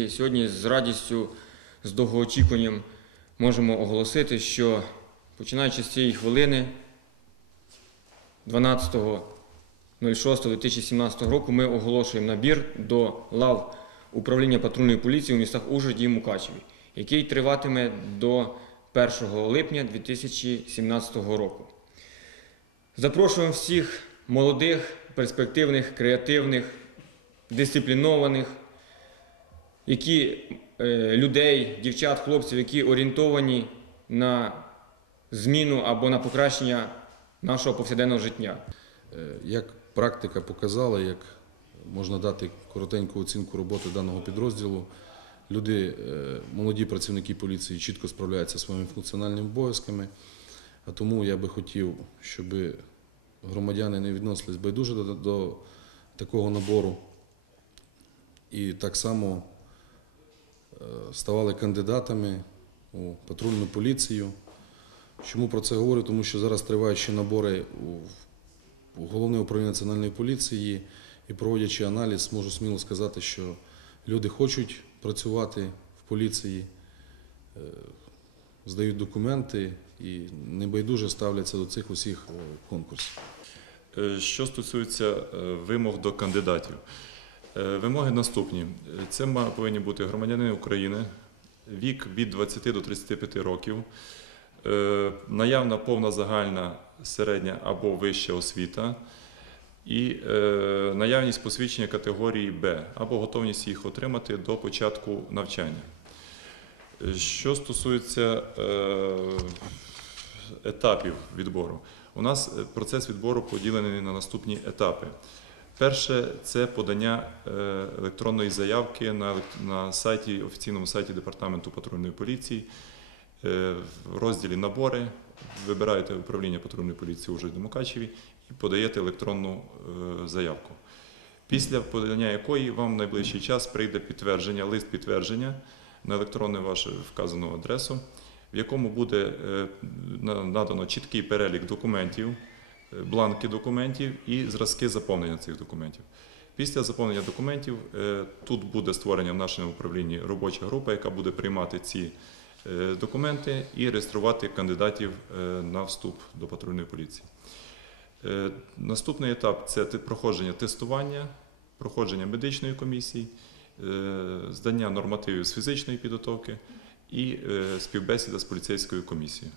І Сьогодні з радістю, з довгоочікуванням можемо оголосити, що починаючи з цієї хвилини, 12.06.2017 року, ми оголошуємо набір до лав управління патрульної поліції у містах Ужгороді і Мукачеві, який триватиме до 1 липня 2017 року. Запрошуємо всіх молодих, перспективних, креативних, дисциплінованих, які е, людей, дівчат, хлопців, які орієнтовані на зміну або на покращення нашого повсякденного життя. Е, Як практика показала, як можна дати коротеньку оцінку роботи даного підрозділу, люди, е, молоді працівники поліції чітко справляються зі своїми функціональними обов'язками. А тому я би хотів, щоб громадяни не відносились байдуже до, такого набору і так само ставали кандидатами у патрульну поліцію. Чому про це говорю? Тому що зараз тривають ще набори у Головне управління національної поліції і проводячи аналіз, можу сміло сказати, що люди хочуть працювати в поліції, е, здають документи і небайдуже ставляться до цих усіх е, конкурсів. Е, Що стосується е, вимог до кандидатів, Е, вимоги наступні: Е, це повинні бути громадянини України, вік від 20 до 35 років, е, наявна повна загальна середня або вища освіта. І е, наявність посвідчення категорії Б або готовність їх отримати до початку навчання. Е, Що стосується е, етапів відбору, у нас е, процес відбору поділений на наступні етапи. Перше це подання е, електронної заявки на, на сайті, офіційному сайті Департаменту патрульної поліції. Е, В розділі Набори вибираєте управління патрульної поліції у Мукачеві і подаєте електронну е, заявку. Після подання якої вам в найближчий час прийде підтвердження, лист підтвердження на електронну вашу вказану адресу, в якому буде надано чіткий перелік документів, бланки документів і зразки заповнення цих документів. Після заповнення документів е, тут буде створення в нашому управлінні робоча група, яка буде приймати ці е, документи і реєструвати кандидатів е, на вступ до патрульної поліції. Наступний етап це проходження тестування, проходження медичної комісії, здання нормативів з фізичної підготовки і співбесіда з поліцейською комісією.